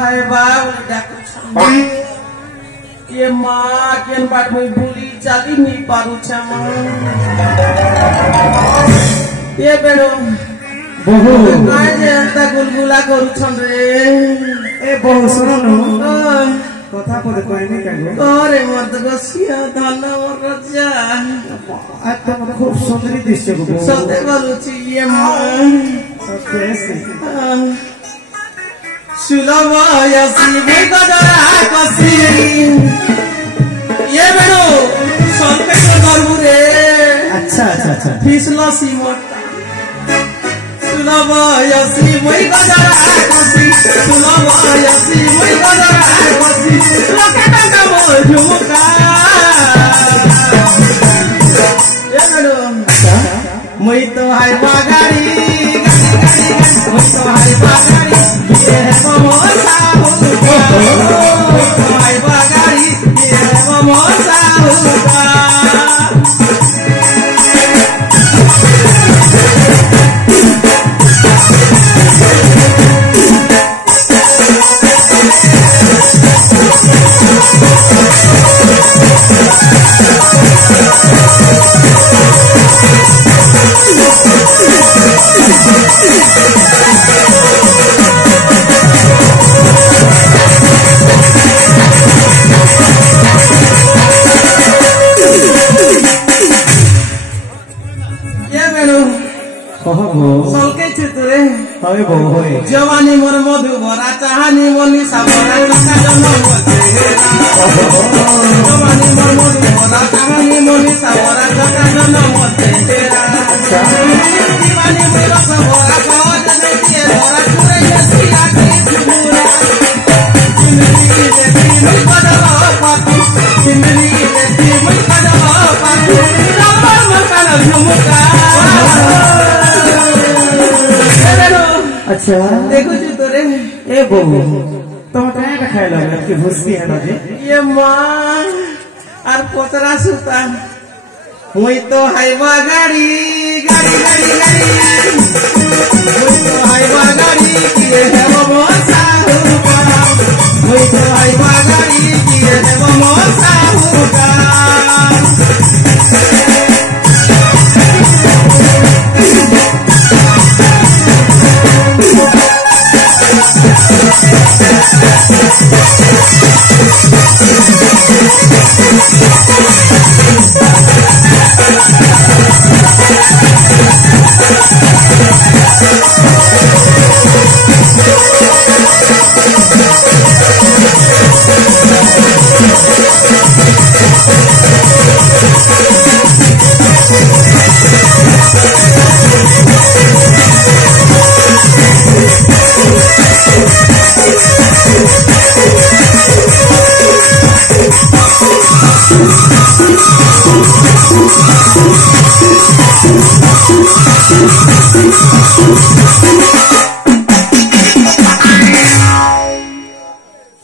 हाय बा ये माँ केन बाट में भूली चाली नहीं पारू छमा ये बेड़ो बहु आज अंता गुलगुला करू छन रे ए बहु सुनो न কথা পদে কইনি কেন আরে মত গসিয়া ধন রজা আজ তো মত খুব সুন্দরী দৃশ্য গো সতে বলুছি ये माँ সত্যি सुलभयसी गजरा कसी ये बेड़ो संकेत करू रे अच्छा अच्छा अच्छा फिसलसी मोटा सुलभयसी गजरा कसी सुलभयसी गजरा कसी लके टका मो झुमका ये बेड़ो মই তো হাই বাগাড়ি মই তো হাই বাগাড়ি ये ममोसा हुका हाय बागाड़ी ये ममोसा हुका जवानी मोर मधु भरा चाहानी मोनी साबरा टका जन्म होते जवानी मोर मधु भरा चाहानी मोनी साबरा टका जन्म होते दीवानी मेरा सबरा कावज देखिए धरा चुरे सिया की झुमुरा जिंदगी देखी मैं बदला पाती जिंदगी देखी मैं बदला पाती नंबर मकान झुमका अच्छा देखो जी तोरे ए बहु तुम क्या खाइला कि भूसी है ना जी ये माँ और पोतरा सुता हुई तो हाईवा गाड़ी गाड़ी गाड़ी गाड़ी हुई तो हाईवा गाड़ी किए है वो मोसा हुका हुई तो हाईवा गाड़ी किए है वो मोसा हुका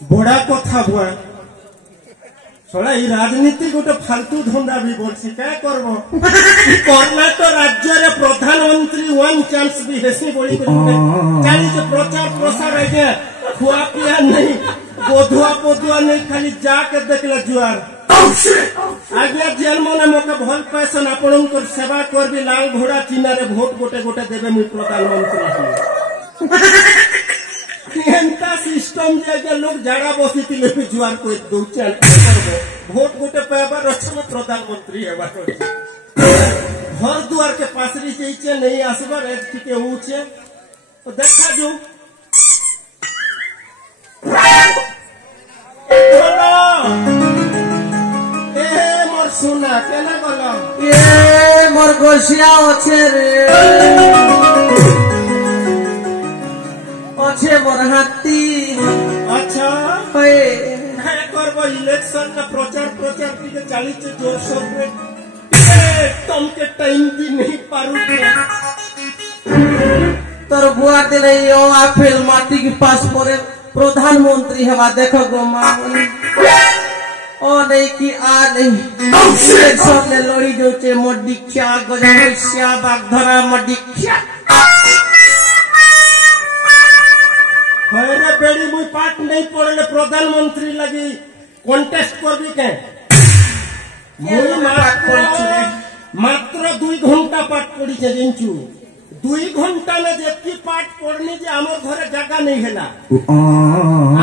बड़ा कथा भुआ सड़ा ई राजनीति गोटे फालतू धंदा भी बोलसी क्या करबो कर्नाटक राज्य रे प्रधानमंत्री वन चांस भी हेसी बोली चाली से प्रचार प्रसार है खुआ पिया नहीं गोधुआ पोधुआ नहीं खाली जाके देखला जुआर आज्ञा जेल मने मके भल पैसन आपन को सेवा कर भी लाल घोड़ा चिन्ह रे वोट गोटे गोटे देबे मु प्रधानमंत्री एंता सिस्टम जे लोग जागा बसी तिले भी जुआर को दो चाल करबो वोट गोटे पाबा रक्षण प्रधानमंत्री हेबा घर दुआर के पासरी जेइचे नहीं आसबा रेट टिके ऊचे तो देखा जो मोर सुना केना गला ये मोर गोसिया अच्छे रे अच्छे मोर हाथी अच्छा पे करबो इलेक्शन का प्रचार प्रचार टिके चाली से जोर शोर रे तुम के टाइम भी नहीं पारू तोर बुआ दे रही हो आफेल माटी के पास परे प्रधानमंत्री हवा देखो गो मामूली ओ नहीं कि आ नहीं इलेक्शन ले लड़ी जो चे मडिख्या गजरसिया बागधरा मडिख्या हरे बेड़ी मुई पाठ नहीं पढ़ले प्रधानमंत्री लगी कॉन्टेस्ट करबी के मुई मात्र 2 घंटा पाठ पढ़ी छे जिंचू 2 घंटा ने जेतकी पाठ पढ़नी जे हमर घरे जगह नहीं हैला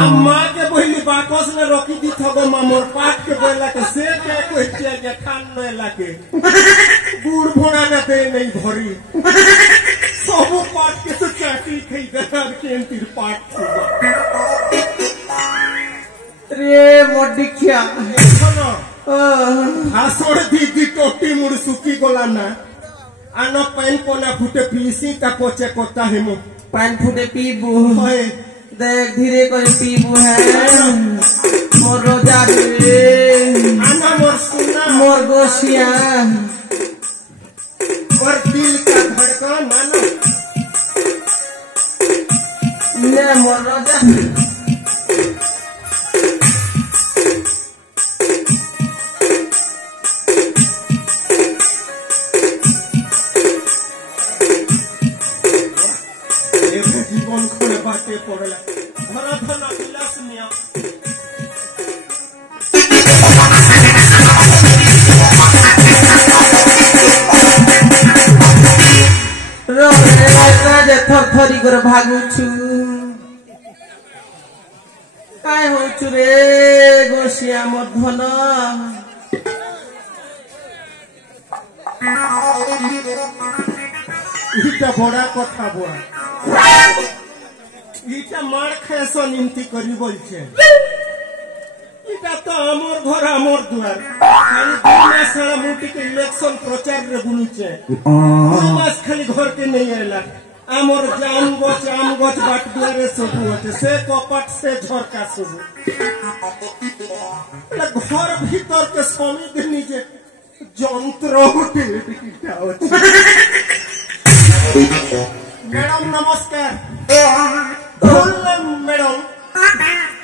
अम्मा के बोली बाकस ने रखी दी थगो मोर पाठ के बोला के से के कहतिया के खान न लागे बूढ़ भोड़ा ना दे नहीं भरी सब पाठ के तो चाटी खई दर के तीर पाठ रे मोडिखिया सुनो भाषण दीदी टोटी मुड़ सुकी गोला ना आनो पैन कोना फुटे पीसी का पोचे कोता है मु पैन फुटे पीबू होए देख धीरे करे पीबू है मोर रोजा रे आना मोर सुना मोर गोसिया मोर दिल का धड़कन मानो ने मोर रोजा जीवन खोले बाटे पड़ला धरा धना विलास मिया रे थरथरी कर भागुछु काय होछु रे गोसिया मोर धन इटा बड़ा कथा बुआ इटा मार खेस निमती करी बोलছে इटा तो हमर घर हमर दुआर खाली 2 मास सारा मुटी के इलेक्शन प्रचार रे बुलुचे 2 मास खाली घर के नहीं आला हमर जाम गछ बाट दुआरे सब होते से कपट से झरका सब घर भीतर के समिति नीचे যন্ত্র উঠে ইটা হচ্ছে मैडम नमस्कार मैडम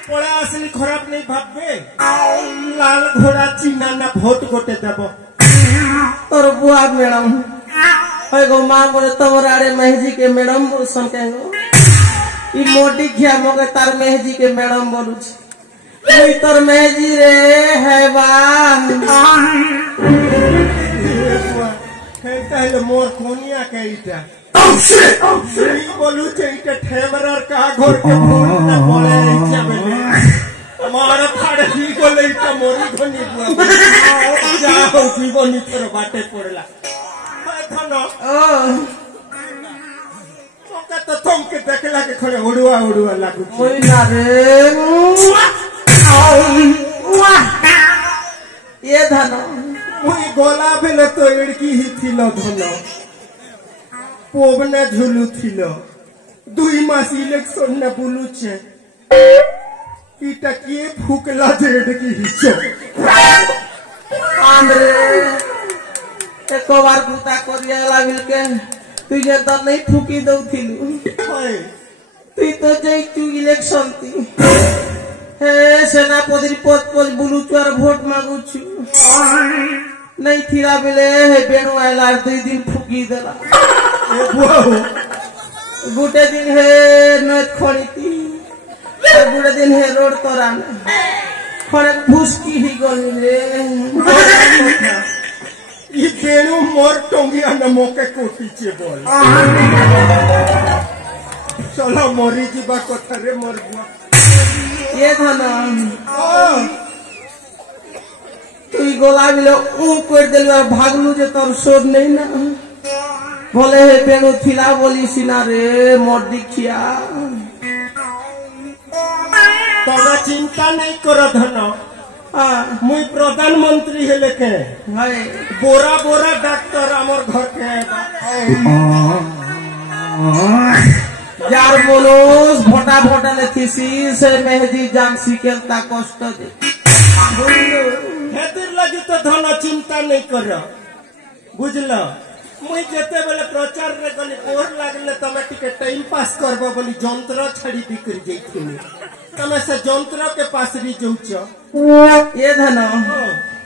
पड़ा असली खराब नहीं भाबे लाल घोड़ा चीना ना भोट गोटे देव तोर बुआ मैडम होय गो मां बोले तोर आड़े महजी के मैडम बोलसन के गो ई मोटी खिया मगे तार महजी के मैडम बोलू छी ओई तोर महजी रे है बा कहता है मोर कोनिया के इटा बोलू चाहिए ठेमरर का घर के फोन न बोले इच्छा बेले हमारा फाड़े ही बोले इच्छा मोरी घनी बुआ जाओ जीवन इतर बाटे पड़ला धनो ओका तो तुम के देखला के खड़े उड़ुआ लागू ओई ना रे ये धनो मुई गोला भेले तो लड़की ही थिलो धनो पोबना झुलू थिलो 2 मास इलेक्शन न बुलू छे इटा के फुकला जेड की हिचो आंद्रे एको बार गुता करिया लागिल के तुझे तो नहीं फुकी दउ थिलु हाय तू तो जई तू इलेक्शन ती हे सेनापति पद पर बुलू चोर वोट मांगू छु नहीं थिरा बेले हे बेणु आला 2 दिन फुकी देला गुटे दिन है नद खड़ी थी गुटे दिन है रोड तोरान खड़े भूसकी ही गली रे ई बेणु मोर टोंगिया न मोके कोटी चे बोल चलो मोरी जीवा कोठा रे मोर बुआ ये धना तू गोला बिलो ऊ कोर देलवा भागलू जे तोर शोध नहीं ना बोले हे बेणु थिला बोली सिना रे मोर दिखिया तोरा चिंता नहीं करो धनो मुई प्रधानमंत्री हेले के हाय बोरा डॉक्टर हमर घर के यार मनोज भोटा ने थीसी से मेहदी जानसी केलता कष्ट दे हेतिर लगी तो धनो चिंता नहीं करो बुझलो मुई जेते बेले प्रचार रे गली बोर लागले तमे टिके टाइम पास करबो बोली जंत्र छड़ी बिकरी जइथिनी तमे से जंत्र के पास री जउछ ये धनो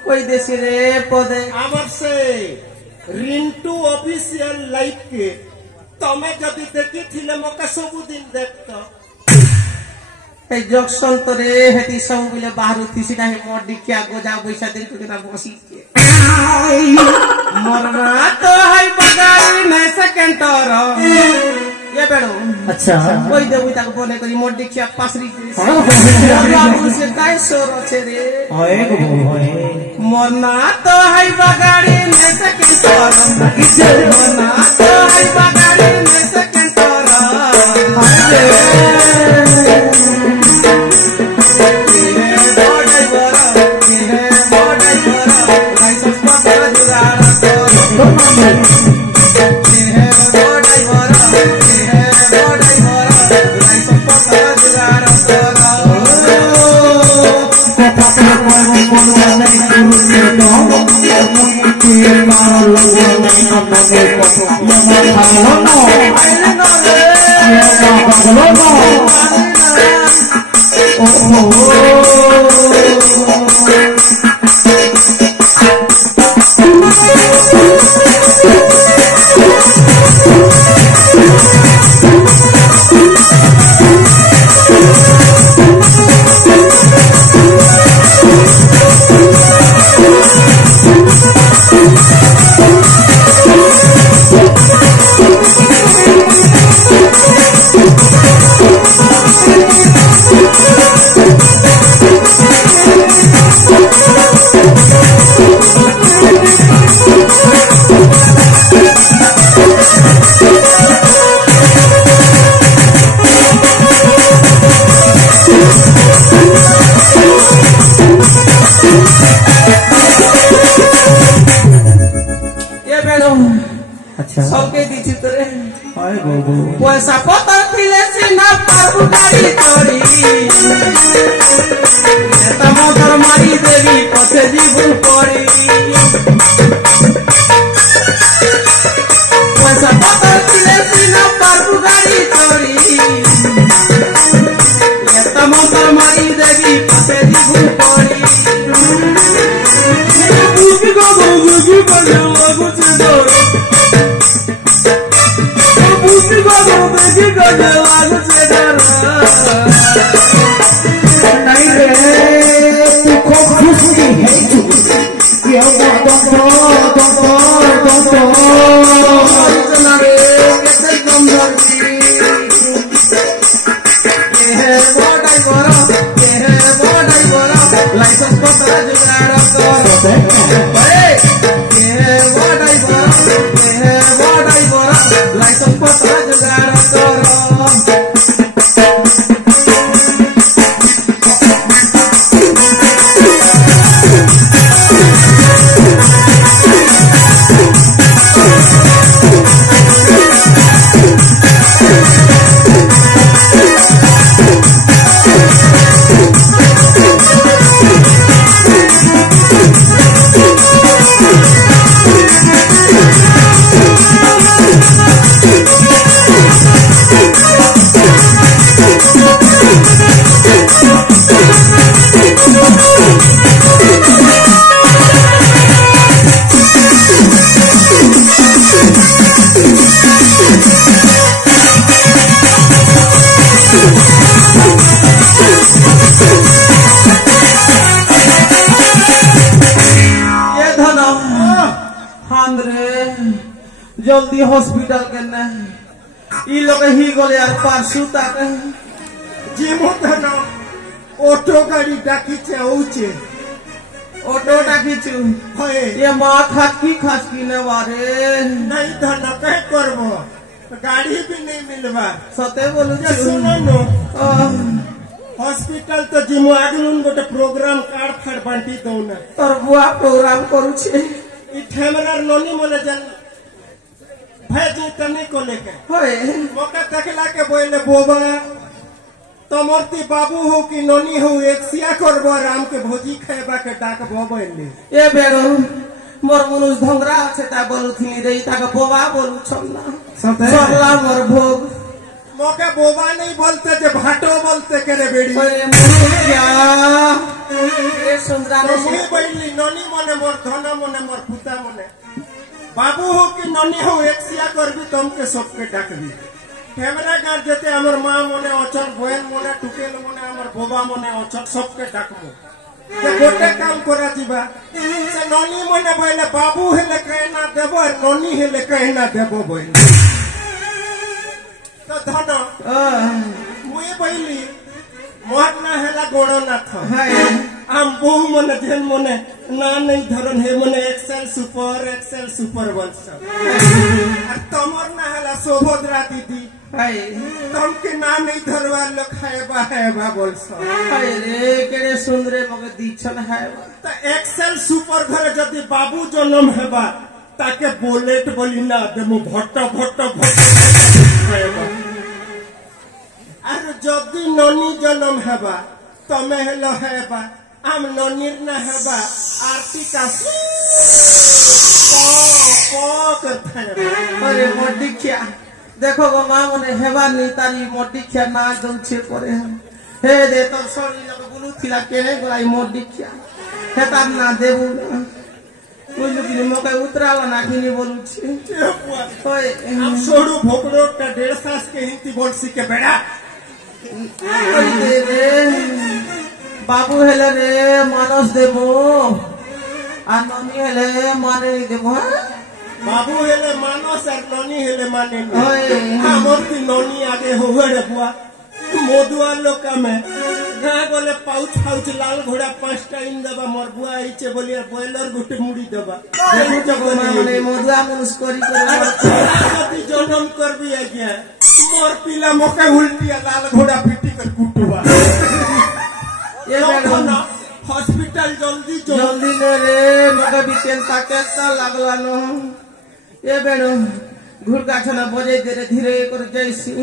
कोई देसी रे पदे आमर से रिंटू ऑफिशियल लाइफ के तमे जदी देखि थिले मका सब दिन देखतो এই জকসন তোরে হেতি সব বলে বাহারু থিসি না হে মোর ডিকিয়া গোজা বৈশা দেরি করে না বসিছে মরনা তো হাই বগাই নে সেকেন্ড তোর ये बेड़ो अच्छा कोई दे ताक बोले करी मोर डिकिया पासरी बाबू से काय सोरो छे रे ओए गो होए मरना तो हाई बगाड़ी ने सेकेंड तोर मरना तो हाई बगाड़ी ने सेकेंड तोर सबके दीची तोरे ओए गो गो पैसा पतर थिले सिना पारु गाड़ी तोरी एता मोटर मारी देवी पथे जीवन पड़ी पैसा पतर थिले सिना पारु गाड़ी तोरी एता मोटर मारी देवी पथे जीवन पड़ी बुझी गो लागु छे तोर नहीं रे तू खूब खुशी है ये वो लाइसेंस पत्र जुगाड़ लाइसेंस पत्र जुगाड़ जल्दी हॉस्पिटल के न ई लोग ही गले यार परसु तक जिमो धन ऑटो गाड़ी डाकी छे औचे ऑटो डाकी छु होए ये मां खास की न वारे नहीं धन कह करबो गाड़ी भी नहीं मिलबा सते बोलु जे सुनो नो हॉस्पिटल तो जिमो आगलुन गोटे प्रोग्राम कार्ड फाड़ बांटी दउना तोर बुआ प्रोग्राम करू छे ई ठेमरार नोनी मने जन भेजी तने को लेके होए मौका तकला के बोले बोबा तमरती बाबू हो कि नोनी हो एक सिया करबो राम के भोजी खाएबा के डाक बोबले ए बेरो मोर मनुष धंगरा আছে তা বলুথিনি রে তাকে बोबा बोलू छन्ना सते सरला मोर भोग मौका बोबा नहीं बोलते जे भाटो बोलते करे बेड़ी ओए मुनिया ए सुंदराने मुई बैली नोनी मने मोर धन मने मोर पुता मने बाबू हो कि नोनी हो एक सिया करबी तुमके सबके डाकबी कैमरा गार जेते हमर माँ मने अचन बहन मने टुकेल मने हमर बोबा मने अचन सबके डाकमु जे गोटे काम करा जीवा से ननी मने बोले बाबू हेले कहना देबो और ननी हेले कहना देबो बोले तो धन मुई बोली मोर ना हेला गणनाथ आम बहु मने जेन मने ना नहीं धरन हे मने एक्सेल सुपर वंश और तमर ना हेला शोभद्रा दीदी तुम के ना नहीं धरवा लोग है बोलस रे केरे सुंदरे मगे दीछन है तो एक्सेल सुपर घरे जदि बाबू जन्म हेबा ताके बोलेट बोली ना देमु भट्ट हेबा और जदि ननी जन्म हेबा तमे हेलो हेबा आम ननीर ना हेबा आरती का करता है अरे मोटी क्या देखो गो माँ मने हेबा नहीं तारी मोटी क्या ना दउछे करे हे दे तो सरी लग गुलु थिला केने गोलाई मोटी क्या हे तार ना देबु ना कोई कि मके उतरावा ना किनी बोलु छी ओए हम सोडू भोकड़ो का 1.5 साल के हिंदी बोल सीखे बेड़ा दे रे बाबू हेले रे मानस देबो आ ननी हेले माने देबो बाबू हेले मानस और ननी हेले माने ओए हमर की ननी आगे होवे रे बुआ मोदुआ लोका में गाँ बोले पाउच लाल घोड़ा 5 टाइम दबा मोर बुआ आइचे बोलिया बॉयलर गुटे मुड़ी दबा देखु जगो माने मोदुआ मुस करी जति जन्म करबी आज्ञा मोर पिला मके उल्टिया लाल घोड़ा पिटी कर कुटुआ ये बेडो हॉस्पिटल जल्दी ले रे मगे भी केंता लागला न ये बेडो घुड़का छना बजे दे रे धीरे कर जैसी